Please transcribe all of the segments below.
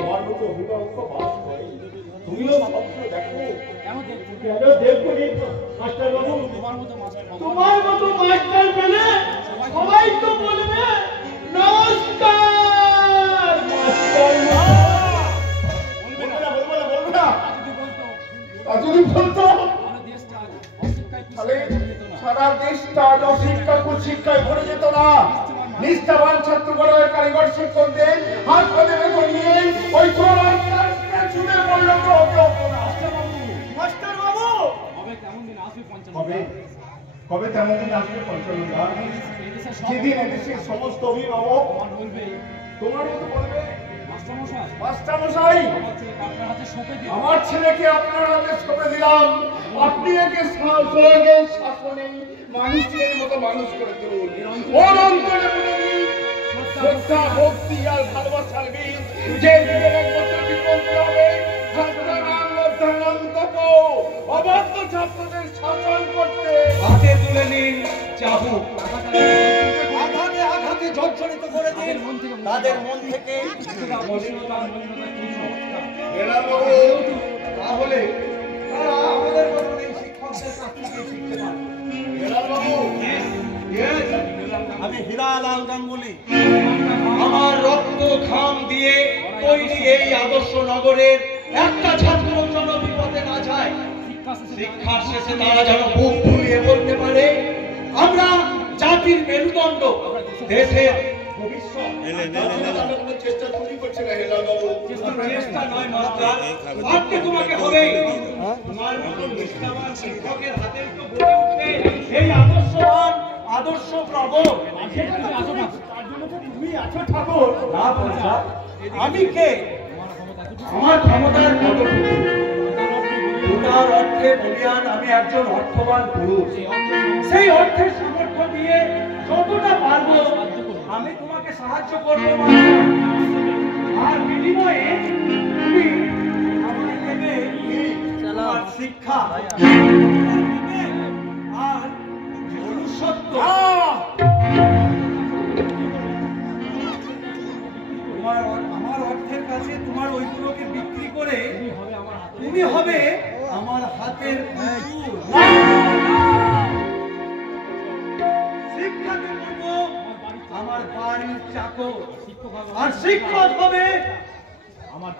তোমার মতো অভিভাবক বাস করে, তুমিও স্বপ্ন দেখো। দেখো মাস্টার বাবু, তোমার মতো মাস্টার পেলে সবাই তো বলবে নমস্কার। বলবে না যদি বলতো তাহলে সারা দেশটা অশিক্ষা কুশিক্ষায় ভরে যেত না। নিষ্ঠাবান ছাত্রগুলোর কারিগর শিক্ষকদের হাত পদে বেতন নিয়ে ওই ছুটে পড়লো তো মাস্টার বাবু। কবে তেমন দিন আসবে পঞ্চমদা, যেদিন এদেশের সমস্ত অভিভাবক তোমার মতো বলবে মাস্টারমশাই আমার ছেলেকে আপনার হাতে সঁপে দিলাম, আপনি একে শাসনে মানুষের মতো মানুষ করে তুলুন। ওর অন্তরে শ্রদ্ধা ভক্তি আর ভালোবাসার বীজ যে একমাত্র বিপন্ন হবে অবাধ্য ছাত্রদের শাসন করতে। হাতে তুলে নিন চাবুক, আঘাতে আঘাতে জর্জরিত করে দিন তাদের মন থেকে। তাহলে আমাদের মতন এই শিক্ষকদের কাছ থেকে শিখতে পারে। আমি হীরালাল গাঙ্গুলি, আমার রক্ত ঘাম দিয়ে তৈরি এই আদর্শ নগরের একটা ছাত্র যেন বিপদে না যায়, শিক্ষার শেষে তারা যেন বুক ফুলিয়ে বলতে পারে আমরা জাতির মেরুদণ্ড, দেশের ভবিষ্যৎ। চেষ্টা তুমি করছে না চেষ্টা নয় মাস্টার, ভাবতে তোমাকে হবে। তোমার মতো নিষ্ঠাবান শিক্ষকের হাতে তো গড়ে উঠবে এই আদর্শবান আদর্শ প্রবল। তার জন্য তো তুমি আছো ঠাকুর। না বলছা আমি কে, আমার ক্ষমতার কতটুকু, তার অর্থে বলিয়ান আমি একজন অর্থবান পুরুষ। সেই অর্থের সামর্থ্য দিয়ে যতটা পারবো আমি তোমাকে সাহায্য করবো, আর বিনিময়ে তুমি আমাকে দেবে তোমার শিক্ষা আর মনুষ্যত্ব। আমার অর্থের কাছে তোমার ওইগুলোকে বিক্রি করে তুমি হবে আমার হাতের শিক্ষাকে করবো আমার বাড়ির চাকর, আর শিক্ষক হবে আমার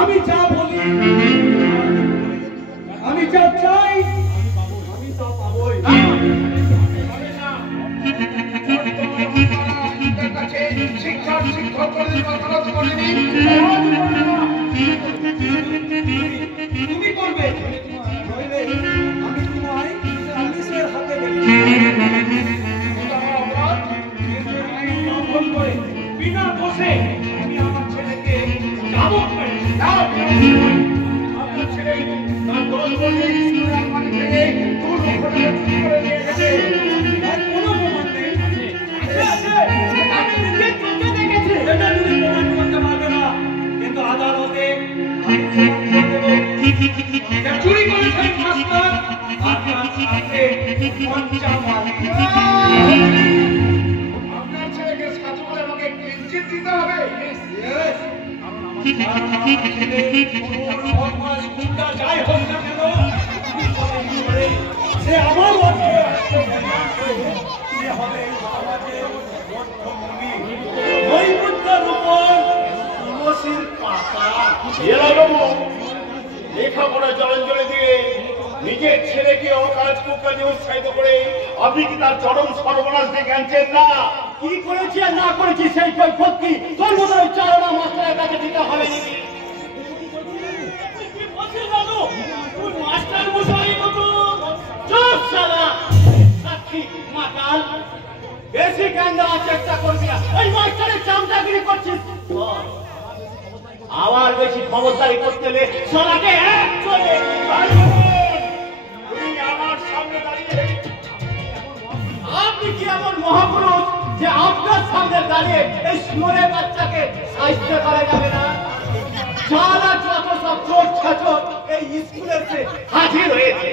আমি যা বলি, আমি যা চাই আমি তা পাবই। শিক্ষার শিক্ষক তুমি করবে, আমি তোমায় পুলিশের হাতে বিনা দোষে আমি আমার ছেলেকে যাবত করে আপনার ছেলে তার দোষ বলে স্কুলের মানে থেকে দূর করে নিয়ে গেছে। কোনো প্রমাণ নেই, কিন্তু আদালতে চুরি করেছেন মাস্টার, আপনার ছেলেকে সাজু করে আমাকে ক্লিনচিট দিতে হবে। যাই হোক না কেন সে আমার হবে সমাজের মধ্যভূমি, নৈপুণ্যের উপর তুলসীর পাতা। লেখাপড়া জলাঞ্জলি দিয়ে নিজের ছেলেকে অকাজ কুকাজে উৎসাহিত করে আপনি কি তার চরম সর্বনাশ দেখে আনছেন না? কি করেছি আর না করেছি সেই কৈফিয়ত কি তোর মতো চারণা মাস্টারের কাছে দিতে হবে নাকি? মাস্টার মশাই মতো চুপ শালা সাক্ষী মাতাল, বেশি জ্ঞান দেওয়ার চেষ্টা করবি না। ওই মাস্টারের চামচাগিরি করছিস, আবার বেশি ক্ষমতাই করতে হলে শালাকে এক চলে আমার সামনে দাঁড়িয়ে। আপনি কি এমন মহাপুরুষ যে আপনার সামনে দাঁড়িয়ে এই শুয়োরের বাচ্চাকে সাহায্য করা যাবে না? সারা যত সব চোর ছাচর এই স্কুলে এসে হাজির হয়েছে।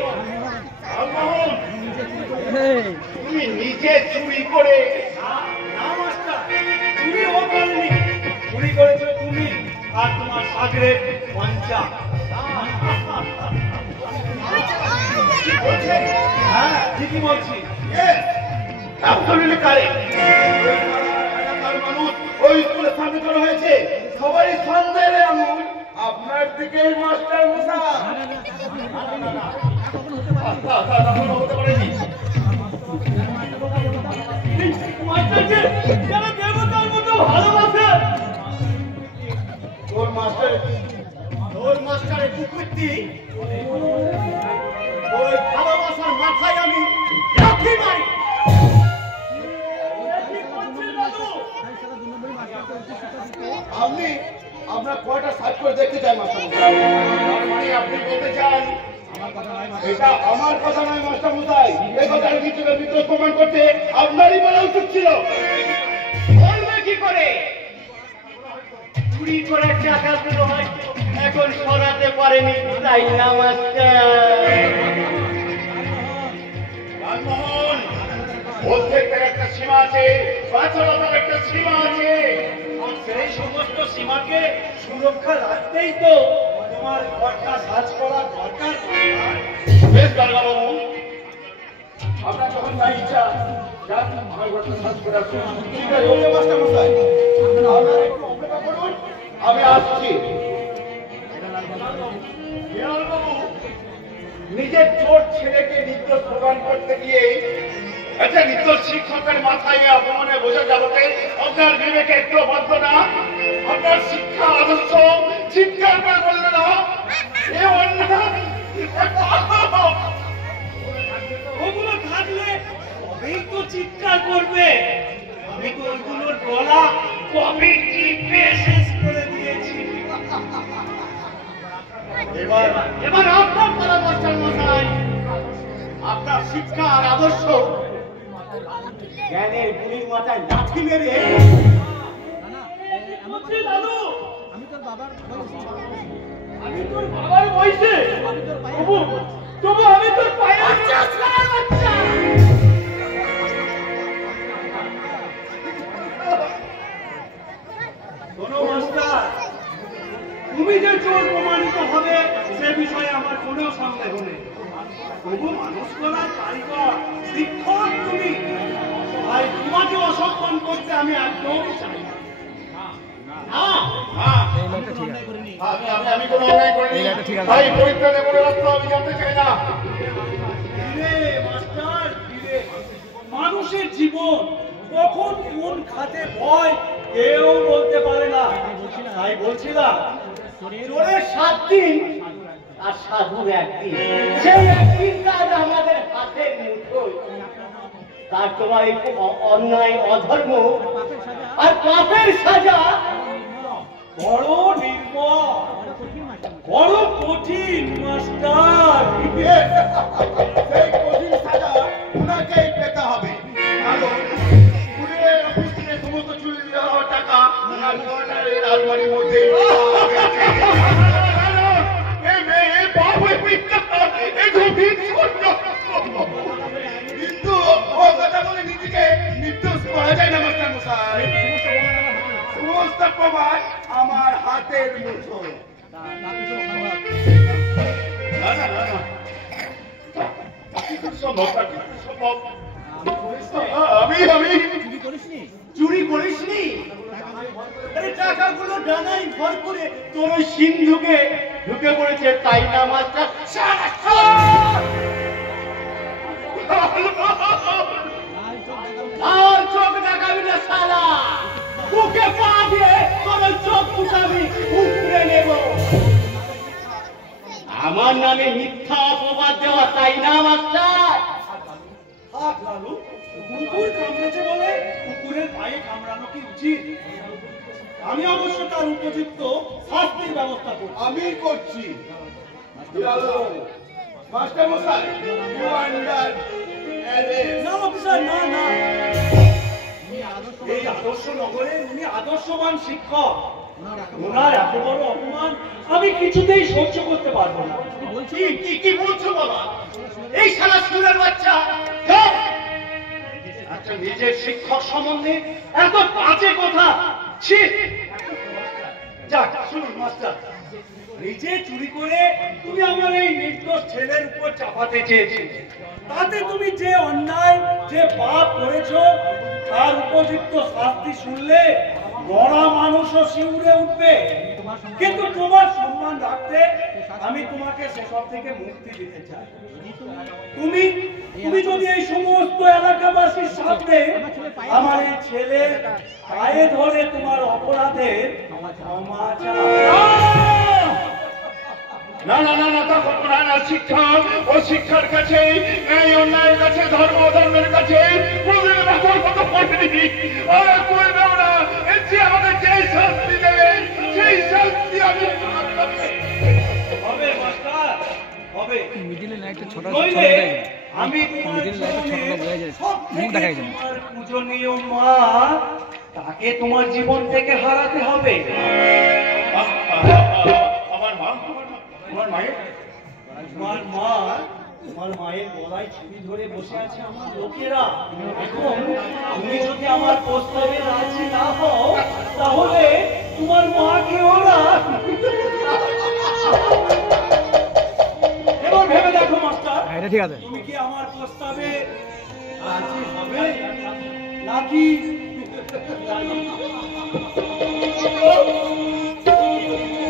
তুমি নিজে চুরি করে? না মাস্টার, চুরি ও করেনি, চুরি করেছো তুমি আর তোমার সাগরে পঞ্চা। হ্যাঁ ঠিকই বলছি। মানুষ ওই স্কুলের সামনে করা হয়েছে, সবাই সন্দেহে আঙুল আপনার দিকে মাস্টার মশাই। হতে পারেনি দেবতার মতো ভালোবাসে তোর মাস্টারের কুকুরটি, ওই ভালোবাসার মাথায় আমি রাখি নাই। আপনি আপনার কয়টা সার্চ করে দেখতে চাই মাস্টার মশাই? তার মানে আপনি বলতে চান এটা আমার কথা নয় মাস্টার মশাই, এই কথার ভিতরে ভিতরে প্রমাণ করতে আপনারই বলা উচিত ছিল। বলবে কি করে? চুরি করে টাকাগুলো হয়তো এখন সরাতে পারেনি, তাই না মাস্টার? রাজমোহন, প্রত্যেকটার একটা সীমা আছে, বাচ্চাটার একটা সীমা আছে। সেই সমস্ত সীমাকে সুরক্ষা রাখতেই তো তোমার ঘরটা সার্চ করা দরকার। বেশ দারোগা বাবু, আপনার যখন যা ইচ্ছা যান আমার ঘরটা সার্চ করে আসুন। ঠিক আছে ওকে মাস্টার মশাই, আপনারা একটু অপেক্ষা করুন, আমি আসছি। বিরল বাবু নিজের চোর ছেলেকে নির্দোষ প্রমাণ করতে গিয়ে আচ্ছা নির্দোষ শিক্ষকের মাথায় অপমানে বোঝা যাবতে আপনার বিবেকে একটু বাধ্য না? আপনার শিক্ষা আদর্শ চিৎকার করে বললে না এ অন্যায়। ওগুলো থাকলে তবেই তো চিৎকার করবে। আমি তো ওইগুলোর গলা কবে টিপে শেষ করে দিয়েছি। এবার আপনার পালা মাস্টার মশাই, আপনার শিক্ষা আর আদর্শ জ্ঞানের বুড়ির মাথায় লাঠি মেরে আমি তোর বাবার বয়সে, তবু আমি তোর পায়ে শোনো মাস্টার, তুমি যে চোর প্রমাণিত হবে সে বিষয়ে আমার কোনো সন্দেহ নেই। তবু মানুষ করার কারিগর শিক্ষক তুমি, তাই তোমাকে অসম্মান করতে আমি একদম চাই না। আমি কোনো অন্যায় করিনি, তাই পরিত্রাণে কোনো রাস্তা আমি জানতে চাই না। মানুষের জীবন কখন কোন খাতে ভয় কেউ বলতে পারে না। তাই বলছিলাম চোরের 7 দিন আর সাধুর একদিন, সেই একদিন কাজ আমাদের হাতের মুঠোয়। তার তোমার এই অন্যায় অধর্ম আর পাপের সাজা বড় নির্মম, বড় কঠিন মাস্টার। সেই কঠিন সাজা উনাকেই পেতে হবে, কারণ পুরের অফিস থেকে সমস্ত চুরি দেওয়া টাকা উনার কর্নারের আলমারির মধ্যে কিন্তু ও কথা বলে নিজেকে নির্দোষ করা যায় না মাস্টার মশাই। সমস্ত প্রমাণ আমার হাতের মুঠোয়। আমি চুরি করিসনি? টাকাগুলো ডানায় ভর করে তোর ওই সিন্ধুকে ঢুকে পড়েছে, তাই না মাস্টার? আর চোখ দেখাবি না শালা, বুকে পা দিয়ে তোর চোখ ফুটাবি, উপড়ে নেব। আমার নামে মিথ্যা অপবাদ দেওয়া, তাই না মাস্টার? লালু, কুকুর কামড়েছে বলে কুকুরের পায়ে কামড়ানো কি উচিত? আমি অবশ্য তার উপযুক্ত শাস্তির ব্যবস্থা করছি। আমি করছি। মাস্টার মশাই, you under arrest. না অফিসার, না না, এই আদর্শ নগরের উনি আদর্শবান শিক্ষক, ওনার এত বড় অপমান আমি কিছুতেই সহ্য করতে পারবো না। কি বলছো বাবা? এই শালা স্কুলের বাচ্চা আচ্ছা নিজের শিক্ষক সম্বন্ধে এত বাজে কথা। ছি! যাক শুনুন মাস্টার, নিজে চুরি করে তুমি আমার এই নির্দোষ ছেলের উপর চাপাতে চেয়েছিলে, তাতে তুমি যে অন্যায় যে পাপ করেছো তার উপযুক্ত শাস্তি শুনলে মরা মানুষও শিউরে উঠবে, কিন্তু তোমার সম্মান রাখতে আমি তোমাকে সেসব থেকে মুক্তি দিতে চাই। তুমি তুমি যদি এই সমস্ত এলাকাবাসীর সামনে আমার এই ছেলের পায়ে ধরে তোমার অপরাধের ক্ষমা চাও। না না না না, তা করবো না। না, শিক্ষক ও শিক্ষার কাছে, এই অন্যায়ের কাছে, ধর্ম ধর্মের কাছে কোনদিন বাবার মতো পড়েনি। ওরা করবেও না। এর যে আমাদের যে শাস্তি দেবে সেই শাস্তি আমি হবে মাস্টার, হবে। মিডিলে লাইটটা ছোট নইলে আমি তোমার মিডিলে লাইটটা ছোট বোঝা যায়, সবথেকে মুখ দেখা যায় না। তোমার পূজনীয় মা তাকে তোমার জীবন থেকে হারাতে হবে। আমার মা, আমার মায়ের তোমার মায়ের গলায় ছুরি ধরে বসে আছে আমার লোকেরা। এখন তুমি যদি আমার প্রস্তাবে রাজি না হও তাহলে তোমার মাকে ওরা এবার ভেবে দেখো মাস্টার, এটা ঠিক আছে। তুমি কি আমার প্রস্তাবে রাজি হবে নাকি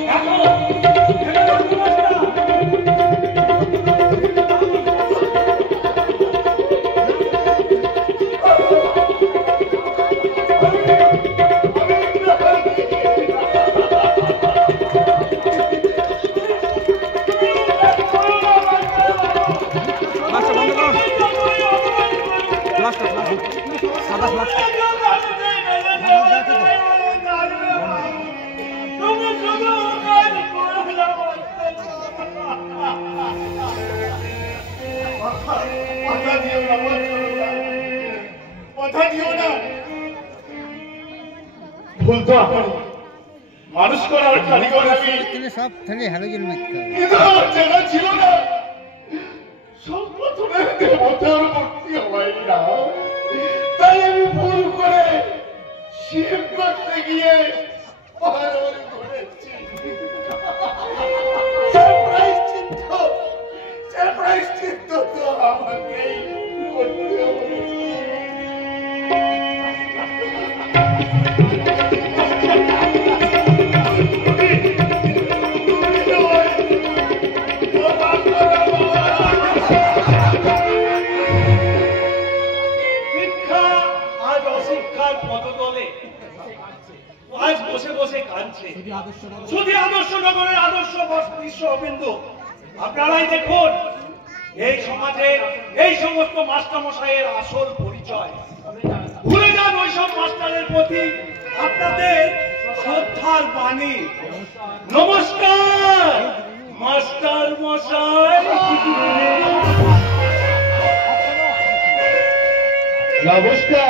দেখো, ভেবে দেখো মাস্টার। ফ্লাশটা বন্ধ করুন, ফ্লাশটা সাদা ফ্লাশ। কথা দিও না, কথা দিও না। ভুল তো আমার, মানুষ করার কারিগর আমি, সব থেকে হ্যালোজেন মিথ্যা। কিন্তু আমার জানা ছিল না সব প্রথমে দেবতার মূর্তি হয় না। তাই আমি ভুল করে শিব করতে গিয়ে পালন করেছি। প্রায়শ্চিত্ত তো আমাকেই করতে হবে। শিক্ষা আজ অশিক্ষার পদতলে আজ বসে বসে কাঁদছে। শুধু আদর্শ নগরের আদর্শ বিশ্ববিন্দু আপনারাই দেখুন এই সমাজে এই সমস্ত মাস্টার মশাইয়ের আসল পরিচয়। ভুলে যান ওইসব মাস্টারের প্রতি আপনাদের শ্রদ্ধার বাণী। নমস্কার মাস্টার মশাই। নমস্কার।